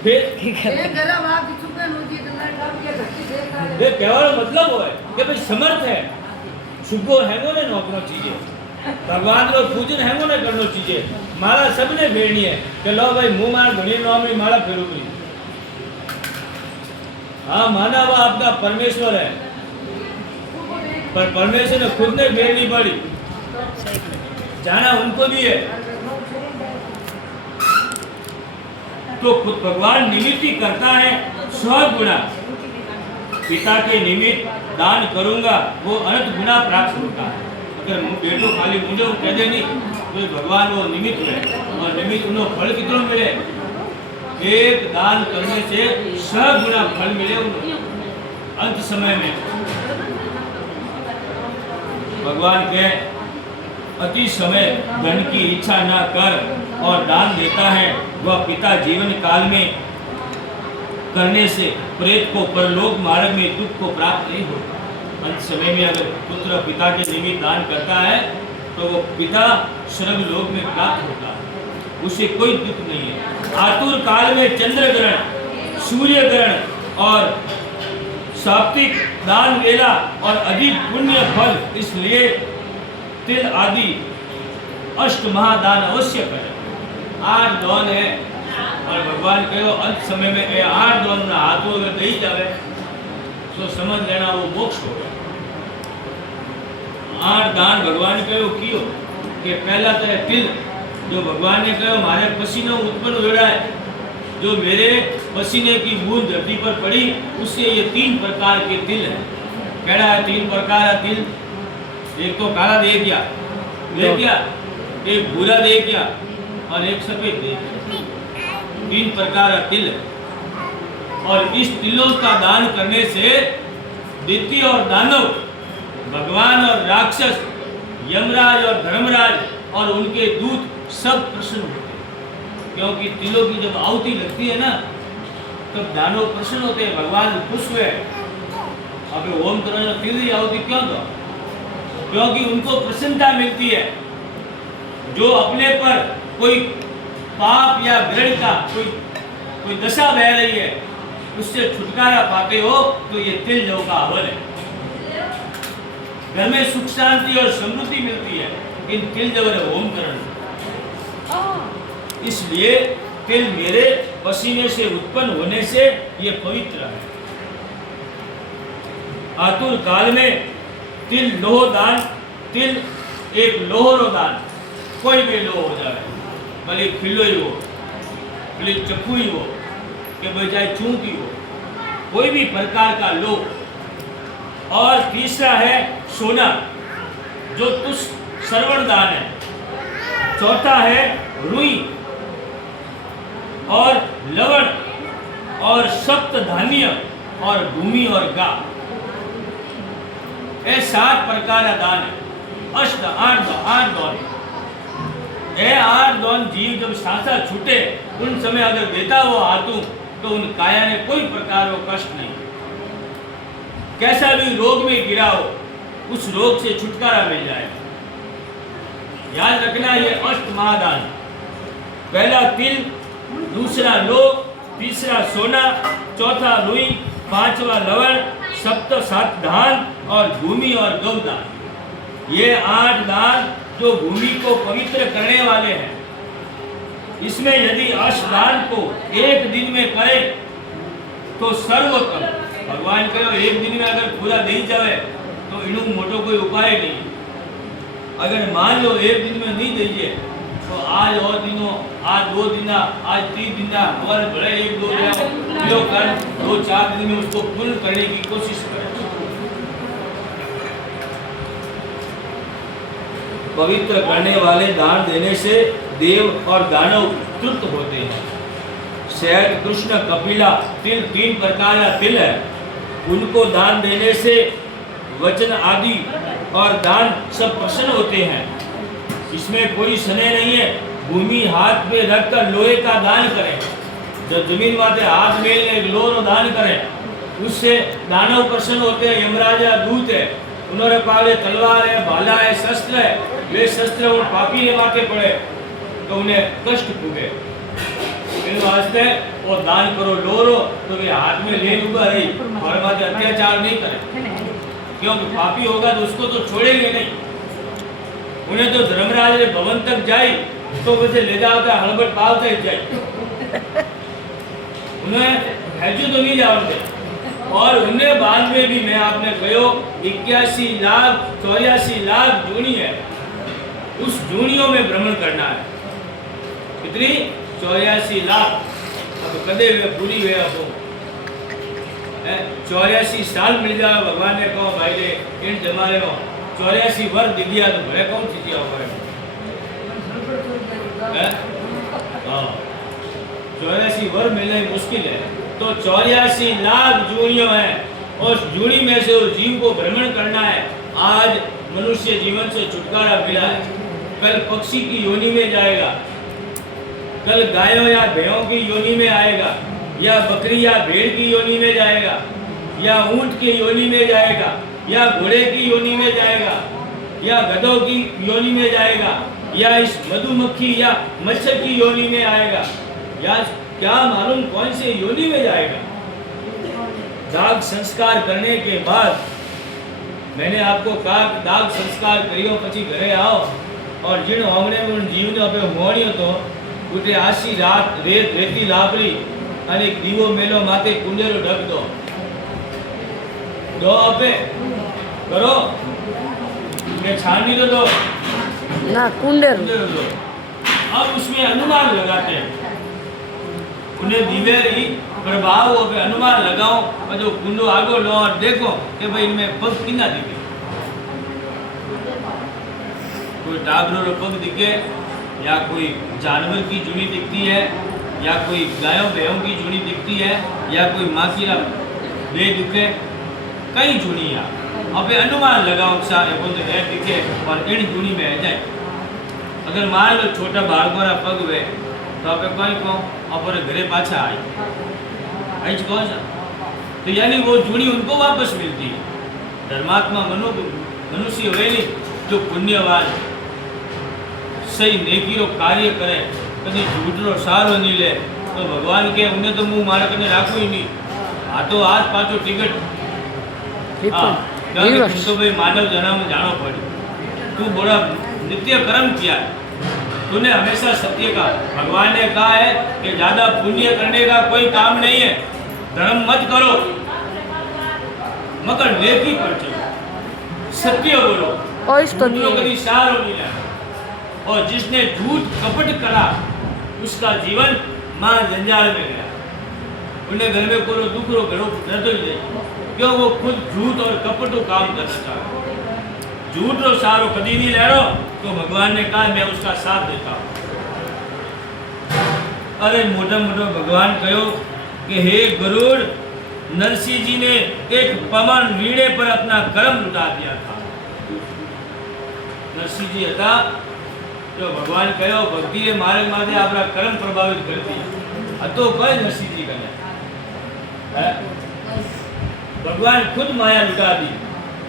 फिर ये केवल मतलब वो है कि भाई समर्थ है, शुभो है वो ने नौकरो चीजें भगवान को पूजन है वो ने करनो चीजें। माला सबने फेरनी है कि लो भाई मुंह मार घनी नौमी माला फेरूंगी। हाँ माना वो आपका परमेश्वर है, पर परमेश्वर ने खुद ने फेरनी पड़ी, जाना उनको भी है। तो खुद भगवान निमित्त ही करता है 100 गुना। पिता के निमित्त दान करूंगा वो अनंत गुना प्राप्त होता है। अगर बेटो खाली मुझे कह दे नहीं तो भगवान वो निमित्त है, और निमित्त उन्हें फल कितना मिले, एक दान करने से 100 गुना फल मिले उन्हें अंत समय में। भगवान के अति समय धन की इच्छा न कर और दान देता है, वह पिता जीवन काल में करने से प्रेत को परलोक मार्ग में दुख को प्राप्त नहीं होता। अंत समय में अगर पुत्र पिता के निमित्त दान करता है तो वो पिता स्वर्ग लोक में प्राप्त होता है, उसे कोई दुख नहीं है। आतुर काल में चंद्र ग्रहण, सूर्य ग्रहण और सात्विक दान वेला और अधिक पुण्य फल, इसलिए तिल आदि 8 महादान अवश्य करें। 8 दान है, और भगवान कहो अंत समय में ये 8 दान ना हाथों अगर दई जावे तो समझ लेना वो मोक्ष हो गया। 8 दान भगवान कहो कियो कि पहला तो है तिल, जो भगवान ने कहो मारे पसीना उत्पन्न हो रहा है, जो मेरे पसीने की बूंद धरती पर पड़ी उससे ये 3 प्रकार के तिल है। कहना है 3 प्रकार का तिल, एक तो काला दे गया, एक भूरा दे गया और एक सफेद दे गया। 3 प्रकार का तिल है। और इस तिलों का दान करने से दैत्य और दानव, भगवान और राक्षस, यमराज और धर्मराज और उनके दूत सब प्रसन्न होते हैं। क्योंकि तिलों की जब आहुति लगती है ना तब दानव प्रसन्न होते हैं, भगवान खुश हुए। अब ओम करो तिल की आहुति क्यों दो? क्योंकि उनको प्रसन्नता मिलती है। जो अपने पर कोई पाप या ग्रह का कोई दशा बह रही है उससे छुटकारा पाते हो तो ये तिल जौ का हवन है। घर में सुख शांति और समृद्धि मिलती है इन तिल जौ होम करने। इसलिए तिल मेरे पसीने से उत्पन्न होने से ये पवित्र है। आतुर काल में तिल लोह दान, तिल एक लोहरो दान, कोई भी लोह हो जाए, भले खिलो ही हो, भले चप्पू ही हो, कि बजाय चूंकी हो, कोई भी प्रकार का लोह। और तीसरा है सोना, जो तुष श्रवण दान है। चौथा है रुई और लवण और सप्त धान्य और भूमि और गा। ये 7 प्रकार का दान है। 8 दान। ये 8 दान जीव जब सांसा छूटे उन समय अगर देता वो हाथों तो उन काया ने कोई प्रकार का कष्ट नहीं। कैसा भी रोग में गिरा हो उस रोग से छुटकारा मिल जाएगा। याद रखना ये 8 महादान। पहला तिल, दूसरा लोह, तीसरा सोना, चौथा रुई, 5वां लवण, सप्त 7 धान और भूमि और गौदान। ये 8 दान जो भूमि को पवित्र करने वाले हैं। इसमें यदि अष्टदान को एक दिन में करें तो सर्वोत्तम। भगवान कहो एक दिन में अगर पूरा नहीं जाए तो इनू मोटो कोई उपाय नहीं। अगर मान लो एक दिन में नहीं दीजिए तो आज और दिनों, आज 2 दिन, आज 3 दिन और बड़े 1-2 दिन जो कर 2-4 दिन में उसको पूर्ण करने की कोशिश करें। पवित्र करने वाले दान देने से देव और दानव तृप्त होते हैं। शहद, कृष्ण, कपिला तिल 3 प्रकार का तिल है। उनको दान देने से वचन आदि और दान सब प्रसन्न होते हैं। इसमें कोई सने नहीं है। भूमि हाथ में रखकर लोहे का दान करें। जब जमीन वाते हाथ में लोह दान करें उससे दानव प्रसन्न होते हैं। यमराजा दूत है, उन्होंने पाले तलवार है, भाला है, शस्त्र है। वे शस्त्र उन पापी ने माथे पड़े तो उन्हें कष्ट पुगे। इन वास्ते वो दान करो लोरो तो वे हाथ में ले उगा रही और माथे अत्याचार नहीं करें। क्योंकि पापी होगा तो उसको तो छोड़ेंगे नहीं। उन्हें तो धर्मराज ने भवन तक जाई तो वैसे ले जाता हड़बड़ पाल तक जाए, उन्हें हैजू तो नहीं जाओगे। और उन्हें बाद में भी मैं आपने कहो 81 लाख 84 लाख जूनी है, उस जूनियों में भ्रमण करना है। कितनी 84 लाख। अब कदे हुए पूरी हुए अब 84 साल मिल जाए। भगवान ने कहो भाई ने इन जमाने में 84 वर्ष दे दिया तो भले कौन सी दिया हुआ है। 84 वर्ष मिलना मुश्किल है। तो 84 लाख जूनियों हैं। उस जूनी में से उस जीव को भ्रमण करना है। आज मनुष्य जीवन से छुटकारा मिला है, कल पक्षी की योनि में जाएगा, कल गायों या भैंसों की योनि में आएगा, या बकरी या भेड़ की योनि में जाएगा, या ऊंट की योनि में जाएगा, या घोड़े की योनि में जाएगा, या गधों की योनि में जाएगा, या इस मधुमक्खी या मच्छर की योनि में आएगा, या क्या मालूम कौन से योनि में जाएगा। दाग संस्कार करने के बाद मैंने आपको कहा दाग संस्कार करियो पछी घरे आओ और जिन आंगणे में जीव ने अपने होनी तो ઉઠે આશી રાત રેતી લાપરી અને એક દીવો મેલો માથે કુંડેરો ઢક दो अपे करो मैं छाननी तो दो ना कुंडेर कुंडेरो दो। अब उसमें अनुमान लगाते हैं, उन्हें दिवेरी प्रभाव पे अनुमान लगाओ और जो कुंडो आगो लो और देखो कि भाई इनमें पग कितना दिखे, कोई टाबरो पग दिखे या कोई जानवर की जूनी दिखती है या कोई गायों भैंसों की जूनी दिखती है या कोई माँ की बे दिखे कई जूनिया अब अनुमान लगाओ है दिखे और इन जूनी में आ जाए। अगर मान लो छोटा बालको पग वे तो आप कोई को अपने घरे पाछा आई कहो तो यानी वो जूनी उनको वापस मिलती है। धर्मात्मा मनुष्य वे नहीं जो पुण्यवान सही नेकीरो कार्य करे कभी झूठरो सारो नहीं ले तो भगवान के उन्हें तो मुंह मारे कने राखो ही नहीं आ तो आज पाछो टिकट हाँ तो भाई मानव जन्म जानो पड़ी तू बड़ा नित्य कर्म किया है तूने हमेशा सत्य का भगवान ने कहा है कि ज्यादा पुण्य करने का कोई काम नहीं है, धर्म मत करो मगर नेकी पर चलो सत्य बोलो तो कभी सारो नहीं है। और जिसने झूठ कपट करा उसका जीवन मां जंजाल में गया, उन्हें घर में कोई दुखरो घरो रहते ही नहीं क्यों वो खुद झूठ और कपटो काम करना चाहता। झूठ रो सारो कभी नहीं ले रो तो भगवान ने कहा मैं उसका साथ देता हूं। अरे मोटा मोटा भगवान कहो कि हे गरुड़ नरसिंह जी ने एक पवन वीणे पर अपना कर्म लुटा दिया था। नरसिंह जी था तो भगवान कहो भक्ति के मार्ग माथे आपरा कर्म प्रभावित करती तो कहे नरसिंह जी कने भगवान खुद माया लुटा दी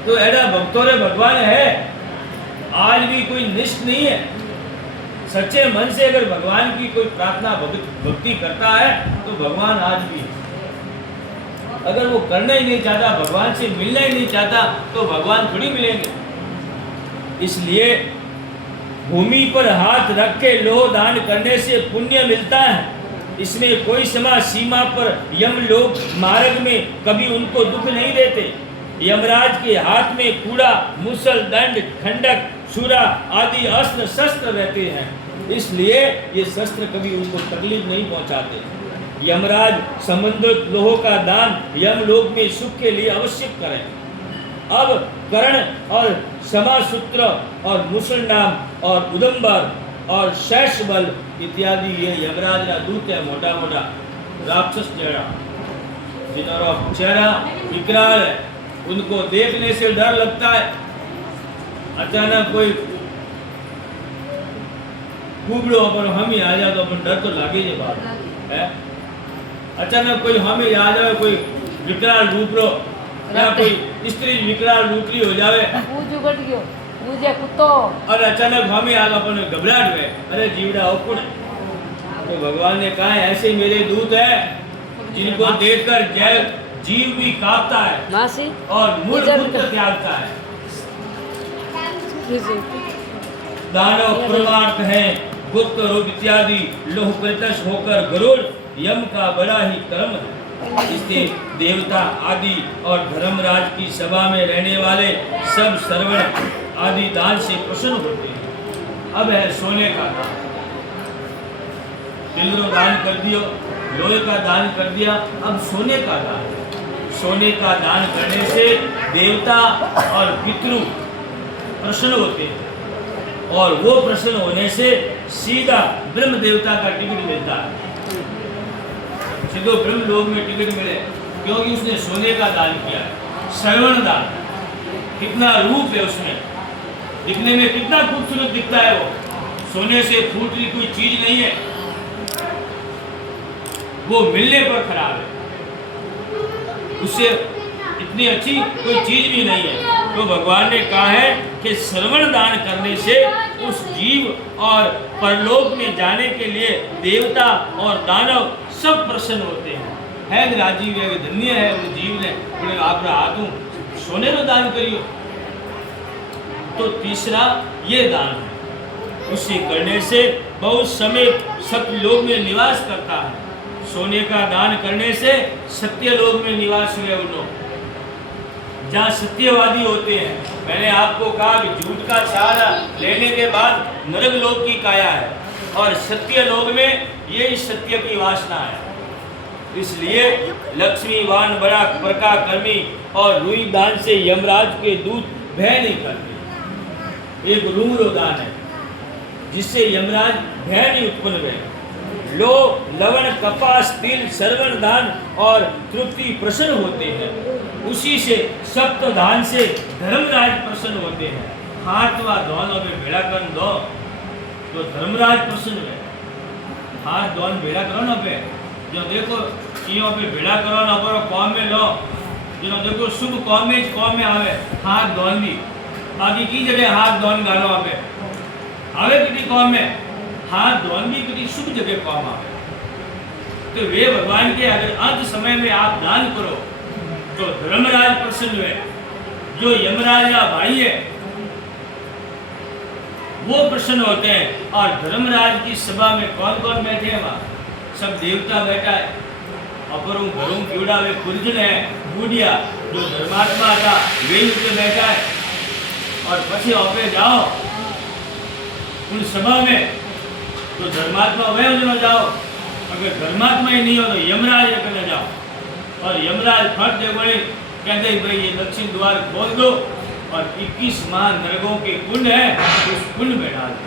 तो एडा भक्तों रे भगवान है। आज भी कोई निष्ठ नहीं है, सच्चे मन से अगर भगवान की कोई प्रार्थना भक्ति करता है तो भगवान आज भी है। अगर वो करना ही नहीं चाहता भगवान से मिलना ही नहीं चाहता तो भगवान थोड़ी मिलेंगे। इसलिए भूमि पर हाथ रख के लोह दान करने से पुण्य मिलता है, इसमें कोई सीमा पर यमलोक मार्ग में कभी उनको दुख नहीं देते। यमराज के हाथ में कूड़ा मुसल दंड खंडक छुरा आदि अस्त्र शस्त्र रहते हैं, इसलिए ये शस्त्र कभी उनको तकलीफ नहीं पहुंचाते। यमराज संबंधित लोहों का दान यमलोक में सुख के लिए आवश्यक करें। अब कर्ण और समासूत्र और मुसलनाम और उदम्बर और शेष बल इत्यादि ये यमराज का दूत है, मोटा मोटा राक्षस चेहरा जिनका चेहरा विकराल है, उनको देखने से डर लगता है। अचानक कोई कुबड़ो पर हम ही आ जाए तो अपन डर तो लागे जे बात है। अचानक कोई हम ही आ जाए कोई विकराल रूप रो या कोई स्त्री विकराल रूपली हो जावे मुझे कुत्तो और अचानक हम ही आगे अपन घबराहट हुए अरे जीवड़ा ओकुड़ तो भगवान ने कहा ऐसे मेरे दूत है जिनको देखकर जय जीव भी कांपता है और मूल त्यागता है। दानव परमार्थ है गुप्त रूप इत्यादि लोह प्रत्यक्ष होकर गरुड़ यम का बड़ा ही कर्म है। इसके देवता आदि और धर्मराज की सभा में रहने वाले सब श्रवण आदि दान से प्रसन्न होते हैं। अब है सोने का दान, तिलरो दान कर दियो, लोहे का दान कर दिया, अब सोने का दान। सोने का दान करने से देवता और पितृ प्रसन्न होते हैं और वो प्रसन्न होने से सीधा ब्रह्म देवता का टिकट मिलता है, सीधो ब्रह्म लोक में टिकट मिले क्योंकि उसने सोने का दान किया। श्रवण दान कितना रूप है उसमें, दिखने में कितना खूबसूरत दिखता है, वो सोने से फूटती कोई चीज नहीं है, वो मिलने पर खराब है, उससे इतनी अच्छी कोई चीज भी नहीं है। तो भगवान ने कहा है कि श्रवण दान करने से उस जीव और परलोक में जाने के लिए देवता और दानव सब प्रसन्न होते हैं। है राजीव है धन्य है वो जीव ने बोले आप हाथों सोने को दान करियो। तो तीसरा ये दान है, उससे करने से बहुत समय सत्यलोक में निवास करता है। सोने का दान करने से सत्यलोक में निवास हुए उन लोग, जहाँ सत्यवादी होते हैं। मैंने आपको कहा कि झूठ का सहारा लेने के बाद नरक लोक की काया है, और सत्य लोक में ये सत्य की वासना है। इसलिए लक्ष्मीवान बड़ा पराक्रमी और रुई दान से यमराज के दूत भय नहीं करते। एक रूरो दान है जिससे यमराज भय नहीं उत्पन्न हुए। लो लवण कपास तिल श्रवण दान और तृप्ति प्रसन्न होते हैं। उसी से सप्त दान से धर्मराज प्रसन्न होते हैं। हाथवा दोनों में भेड़ा कर दो तो धर्मराज प्रसन्न है। हाथ दोन भेड़ा करो ना पे, जो देखो इयों पे भेड़ा करो ना पर कौम में लो, जो देखो शुभ कौम में आवे हाथ दोन भी, बाकी की जगह हाथ दोन गालो आवे आवे कितनी कौम में हाथ दोन भी कितनी शुभ जगह कौम आवे। तो वे भगवान के अगर अंत समय में आप दान करो तो धर्मराज प्रसन्न हुए। जो यमराज या भाई है वो प्रसन्न होते हैं। और धर्मराज की सभा में कौन कौन बैठे हैं? वहाँ सब देवता बैठा है। अपरों घरों क्योड़ा वे कुर्जन है बूढ़िया जो धर्मात्मा था वे नीचे बैठा है। और पछे ऑपे जाओ उन सभा में तो धर्मात्मा वह न जाओ, अगर धर्मात्मा ही नहीं हो तो यमराज करने जाओ। और यमराज फट दे बड़े कहते भाई ये दक्षिण द्वार खोल दो और 21 महानरकों के कुंड है उस कुंड में डाल दो।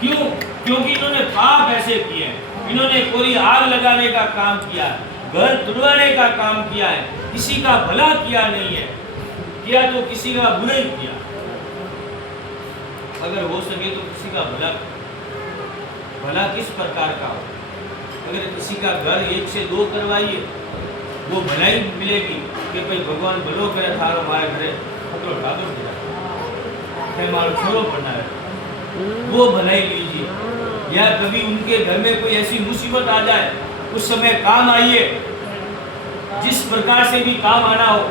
क्यों? क्योंकि इन्होंने पाप ऐसे किए हैं। इन्होंने कोई आग लगाने का काम किया है, घर तुड़वाने का काम किया है, किसी का भला किया नहीं है, किया तो किसी का बुरा ही किया। अगर हो सके तो किसी का भला किस प्रकार का हो। अगर किसी का घर 1 से 2 करवाइए वो भलाई मिलेगी कि भाई भगवान भलो करे थारो हमारे घरे पकड़ो ठाकुर दिया मारो छोड़ो पड़ना है, वो भलाई लीजिए। या कभी उनके घर में कोई ऐसी मुसीबत आ जाए उस समय काम आइए, जिस प्रकार से भी काम आना हो।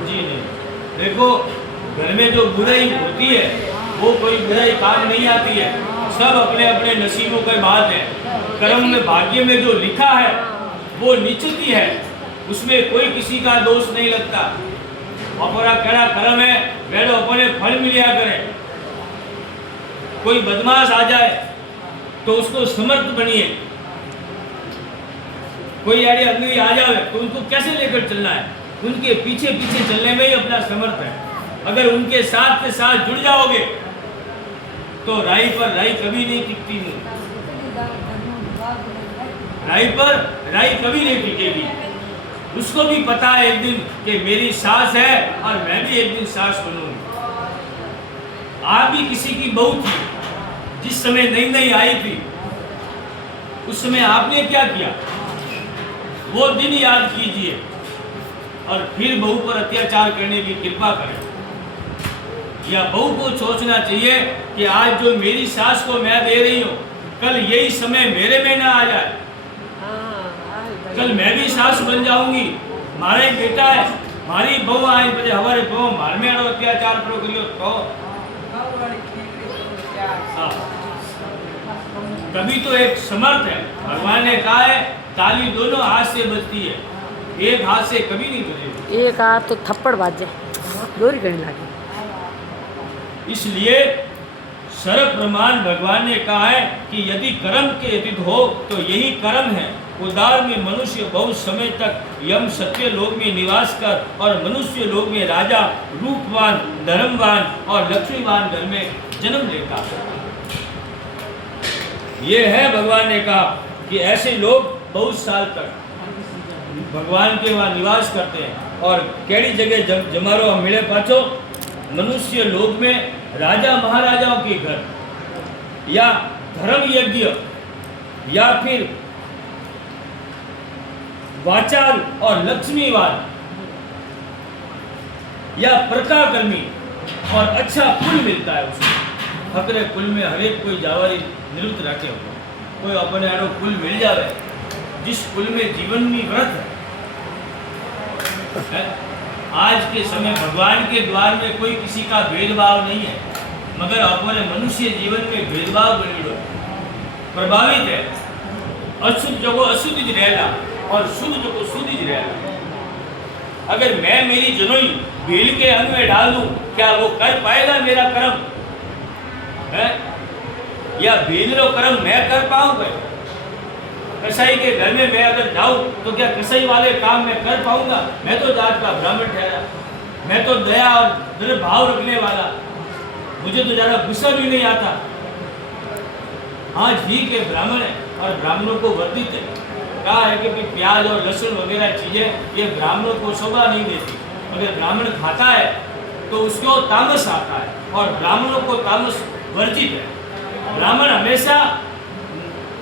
जी नहीं, देखो घर में जो बुराई होती है वो कोई बुराई काम नहीं आती है, सब अपने अपने नसीबों के बात है। कर्म में भाग्य में जो लिखा है वो निश्चित ही है, उसमें कोई किसी का दोष नहीं लगता। अपना कड़ा कर्म है वह तो अपने फल मिलिया करे। कोई बदमाश आ जाए तो उसको समर्थ बनिए, कोई यारी अग्नि आ जाए तो उनको कैसे लेकर चलना है, उनके पीछे पीछे चलने में ही अपना समर्थ है। अगर उनके साथ के साथ जुड़ जाओगे तो राई पर राई कभी नहीं टिकती नहीं, राई पर राई कभी नहीं टिकेगी। उसको भी पता है एक दिन कि मेरी सास है और मैं भी एक दिन सास बनूंगी। आप भी किसी की बहू थी, जिस समय नई नई आई थी उस समय आपने क्या किया वो दिन याद कीजिए और फिर बहू पर अत्याचार करने की कृपा करें। या बहू को सोचना चाहिए कि आज जो मेरी सास को मैं दे रही हूँ कल यही समय मेरे में ना आ जाए, कल मैं भी सास बन जाऊंगी। मारा एक बेटा है, मारी बहू आई बजे हमारे बहू मार में अत्याचार करो करियो तो कभी तो एक समर्थ है। भगवान ने कहा है ताली दोनों हाथ से बजती है, एक हाथ से कभी नहीं बजेगी। एक हाथ तो थप्पड़ बाजे जोरी करने लगे। इसलिए सर्व प्रमाण भगवान ने कहा है कि यदि कर्म के अतीत हो तो यही कर्म है। उदार में मनुष्य बहुत समय तक यम सत्य लोक में निवास कर और मनुष्य लोक में राजा रूपवान धर्मवान और लक्ष्मीवान घर में जन्म लेता है। ये है भगवान ने कहा कि ऐसे लोग बहुत साल तक भगवान के वहाँ निवास करते हैं। और केड़ी जगह जमारो मिले पाछो मनुष्य लोक में राजा महाराजाओं के घर या धर्म यज्ञ या फिर वाचाल और लक्ष्मीवान या प्रकाकर्मी और अच्छा कुल मिलता है उसमें। फकरे कुल में हरेक कोई जावारी निरुद्ध रखे हो, कोई अपने आड़ो कुल मिल जावे जिस कुल में जीवन में व्रत है। आज के समय भगवान के द्वार में कोई किसी का भेदभाव नहीं है। मगर अपने मनुष्य जीवन में भेदभाव बनी प्रभावित है। अशुद्ध जगह अशुद्ध ज रहेला और शुद्ध जगह शुद्ध ज रहेला। अगर मैं मेरी जनोई भील के अंग में डाल दूं, क्या वो कर पाएगा मेरा कर्म है? या भील रो कर्म मैं कर पाऊंगा? कसाई के घर में मैं अगर जाऊं तो क्या कसाई वाले काम मैं कर पाऊंगा? मैं तो जात का ब्राह्मण ठहरा, मैं तो दया और दिल भाव रखने वाला, मुझे तो ज़्यादा गुस्सा भी नहीं आता। हाँ ठीक है, ब्राह्मण है और ब्राह्मणों को वर्धित है, कहा है कि प्याज और लहसुन वगैरह चीज़ें ये ब्राह्मणों को शोभा नहीं देती। अगर ब्राह्मण खाता है तो उसको तामस आता है और ब्राह्मणों को तामस वर्जित है। ब्राह्मण हमेशा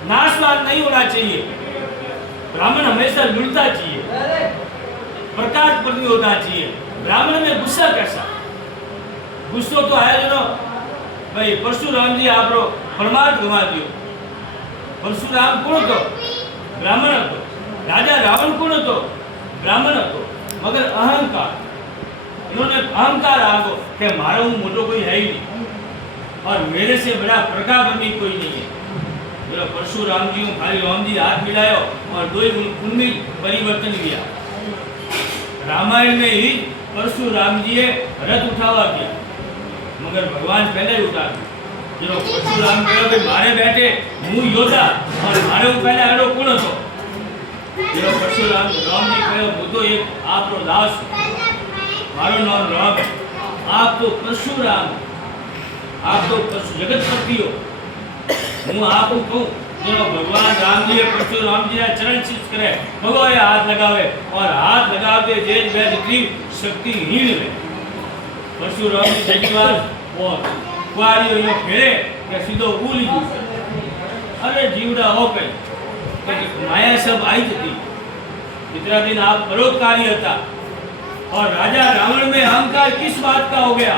नाशवान नहीं होना चाहिए, ब्राह्मण हमेशा लुढ़ता चाहिए, प्रकाश प्रति होना चाहिए। ब्राह्मण में गुस्सा कैसा? गुस्सो तो है जो भाई परशुराम जी आप परमार्थ गवा दियो। परशुराम कौन तो? ब्राह्मण तो। राजा रावण कौन तो? ब्राह्मण तो। मगर अहंकार, इन्होंने अहंकार आगो कि मारा हूँ मोटो कोई है ही नहीं और मेरे से बड़ा प्रकाशमी कोई नहीं है। जो परशुराम जी खाली राम जी हाथ मिलायो और दो उनमें परिवर्तन किया। रामायण में ही परशुराम जी रथ उठावा किया, मगर भगवान पहले ही उठा दिया। जो परशुराम कहो कि मारे बैठे हूँ योद्धा और मारे हूँ पहले अड़ो कौन तो? जो परशुराम राम जी कहो वो तो एक आप तो दास, मारो नाम राम है, आप तो परशुराम, आप तो जगतपति हो। हूँ आपको कहूँ जो भगवान राम जी परशुराम जी चरण चीज करे भगवान हाथ लगावे और हाथ लगाते जेज बैज इतनी शक्तिहीन है। परशुराम जी छठी बार और कुआरी हो फेरे क्या सीधो उली अरे जीवड़ा हो गए माया सब आई थी। इतना दिन आप परोपकारी था और राजा रावण में अहंकार किस बात का हो गया?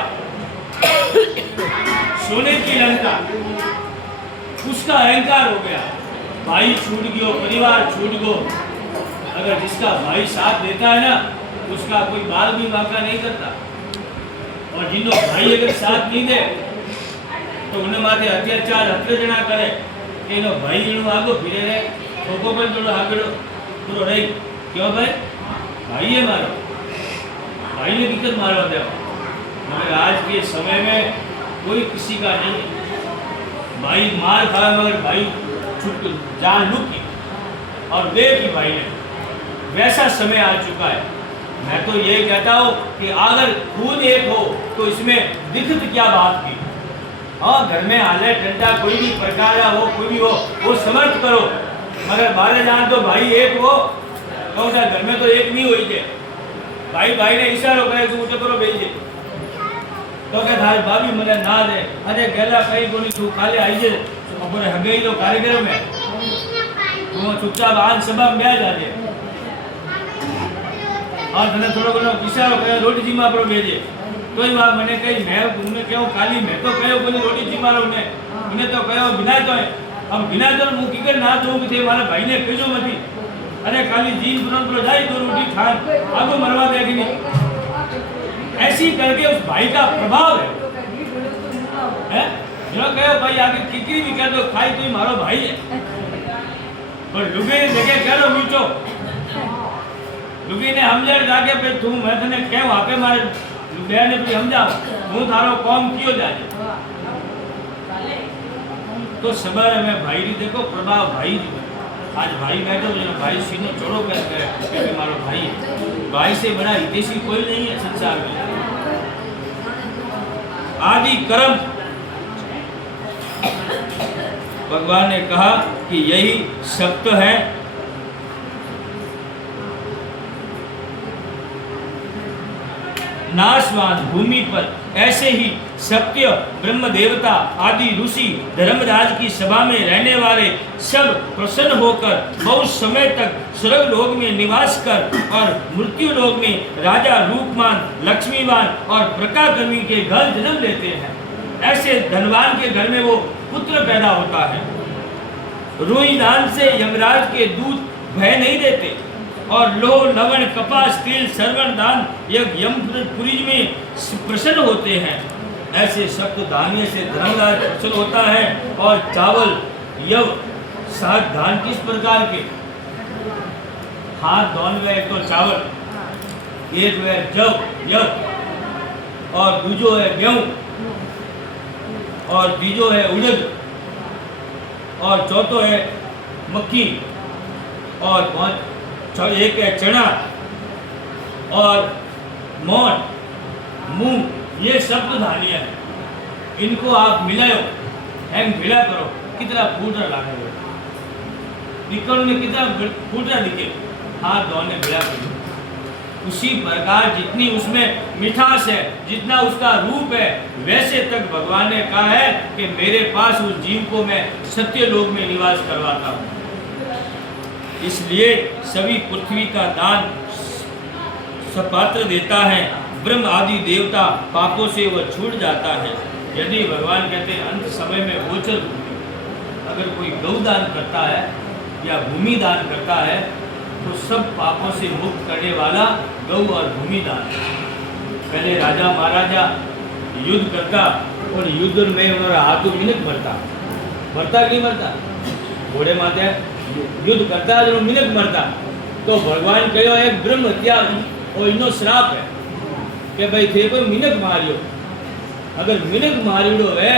सोने की लंका, उसका अहंकार हो गया। भाई छूट गयो, परिवार छूट गयो। अगर जिसका भाई साथ देता है ना उसका कोई बाल भी बांका नहीं करता, और जिनो भाई अगर साथ नहीं दे तो उन्हें माथे अत्याचार हत्र जना करे कि नो भाई इनो आगो फिरे रहे ठोको पर थोड़ा आगड़ो पूरो रही। क्यों भाई? भाई है मारो, भाई ने दिक्कत मारो दे। मगर आज के समय में कोई किसी का नहीं, भाई मार खाया मगर भाई छुट जान लुकी और दे की भाई ने। वैसा समय आ चुका है। मैं तो ये कहता हूँ कि अगर खून एक हो तो इसमें दिक्कत क्या बात की? हाँ घर में हाले डंडा कोई भी प्रकार का हो, कोई भी हो, वो समर्थ करो, मगर मारे जान तो भाई एक हो तो घर में तो एक नहीं हुई है। भाई भाई ने इशारो करे तो ऊँचे करो भेजे तो क्या थारी भाभी मने ना दे, अरे गेला कहीं कोनी तू खाले आईजे अपने हगई लो कारीगर में तू चुपचाप आज सभा में बैठ जाजे और तने थोड़ो घणो इशारो करे रोटी जीमा पर भेजे कोई बात मने कही मैं तुमने क्यों खाली मैं तो कहो कोई रोटी जीमारो ने इने तो कहो बिना तो अब बिना तो मु किकर ना दूं कि थे मारा भाई ने कहो मती अरे खाली जीन तुरंत पर जाई तो रोटी खा आगो मरवा दे कि नहीं। ऐसी करके उस भाई का प्रभाव है जो कहो भाई आगे किकरी भी कह दो खाई तो मारो भाई है, पर लुगे ने देखे कह दो मीठो लुगी ने हमजर जाके पे तू मैं तने केव आपे मारे लुगे ने भी समझाओ हूँ थारो कौम कियो जाए तो सबर में भाई री देखो प्रभाव भाई जी। आज भाई बैठो जो भाई सीनो चोड़ो कर मारो भाई है, भाई से बड़ा हितेशी कोई नहीं है संसार में। आदि कर्म भगवान ने कहा कि यही सत्य है। नाशवान भूमि पर ऐसे ही सत्य ब्रह्म देवता आदि ऋषि धर्मराज की सभा में रहने वाले सब प्रसन्न होकर बहुत समय तक स्वर्ग लोक में निवास कर और मृत्यु लोक में राजा रूपमान लक्ष्मीवान और प्रकाकर्मी के घर जन्म लेते हैं। ऐसे धनवान के घर में वो पुत्र पैदा होता है। रुई दान से यमराज के दूत भय नहीं देते और लोह लवण कपास तिल सरवण दान यमपुरी में प्रसन्न होते हैं। ऐसे सप्त धान्य से धर्मराज प्रचल होता है। और चावल यव 7 धान किस प्रकार के, हाथ धोन वे तो चावल, एक वे जव यव, और दूजो है गेहूं, और तीजो है उड़द, और चौथो है मक्की, और एक है चना और मोट मूंग, ये सब तो धान्य है। इनको आप मिलाओ, हैंग भिड़ा करो, कितना फूटा लागे, निकल में कितना फूटा दिखे, हाथ धोने भिड़ा करो। उसी प्रकार जितनी उसमें मिठास है, जितना उसका रूप है, वैसे तक भगवान ने कहा है कि मेरे पास उस जीव को मैं सत्य लोक में निवास करवाता हूँ। इसलिए सभी पृथ्वी का दान सपात्र देता है। ब्रह्म आदि देवता पापों से वह छूट जाता है। यदि भगवान कहते हैं अंत समय में गोचर भूमि, अगर कोई गौ दान करता है या भूमि दान करता है तो सब पापों से मुक्त करने वाला गौ और भूमि दान। पहले राजा महाराजा युद्ध करता और युद्ध में उन्होंने हाथों मिनट मरता कि मरता, घोड़े माते युद्ध करता जो मिनट मरता। तो भगवान कहो एक ब्रह्म हत्या और इनो श्राप है कि भाई थे कोई मिनट मारियो, अगर मिनट मारियो है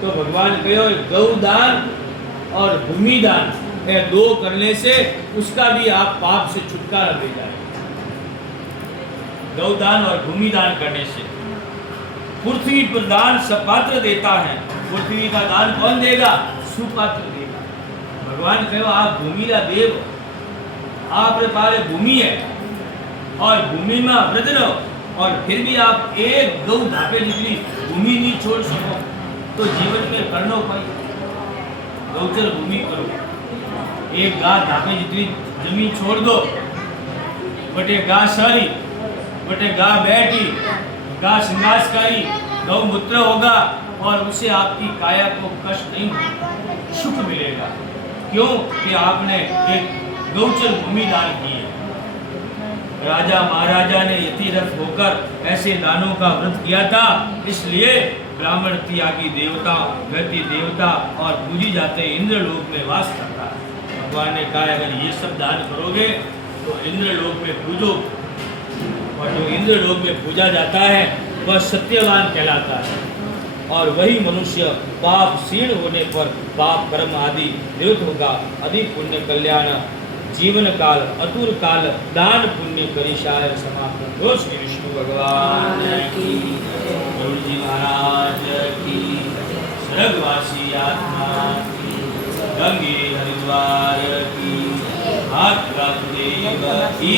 तो भगवान कहो गौ दान और भूमि दान, ये 2 करने से उसका भी आप पाप से छुटकारा दे जाए। गौदान और भूमि दान करने से पृथ्वी पर दान सपात्र देता है। पृथ्वी का दान कौन देगा? सुपात्र देगा। भगवान कहो आप भूमि का देव, आप पारे भूमि है और भूमि में वृद्ध रहो, और फिर भी आप एक गौ धापे जितनी भूमि नहीं छोड़ सको तो जीवन में करना पाई गौचर भूमि करो। एक गाय धापे जितनी जमीन छोड़ दो, बटे गाय सारी, बटे गाय बैठी, गाय संघासकारी, गौमूत्र होगा और उससे आपकी काया को कष्ट नहीं होगा, सुख मिलेगा। क्यों कि आपने एक गौचर भूमि दान की है। राजा महाराजा ने यतिरथ होकर ऐसे दानों का व्रत किया था, इसलिए ब्राह्मण त्यागी देवता, व्यक्ति देवता और पूजी जाते इंद्रलोक में वास करता है। भगवान ने कहा अगर ये सब दान करोगे तो इंद्रलोक में पूजो, और जो इंद्रलोक में पूजा जाता है वह सत्यवान कहलाता है। और वही मनुष्य पाप क्षीण होने पर पाप कर्म आदि निवृत्त होगा। अधिक पुण्य कल्याण जीवन काल अतुर काल दान पुण्य करिशाय समाप्त। रोज श्री विष्णु भगवान की, गरुड़ जी महाराज की, स्वर्गवासी आत्मा की, गंगे हरिद्वार की, हाथ देव की।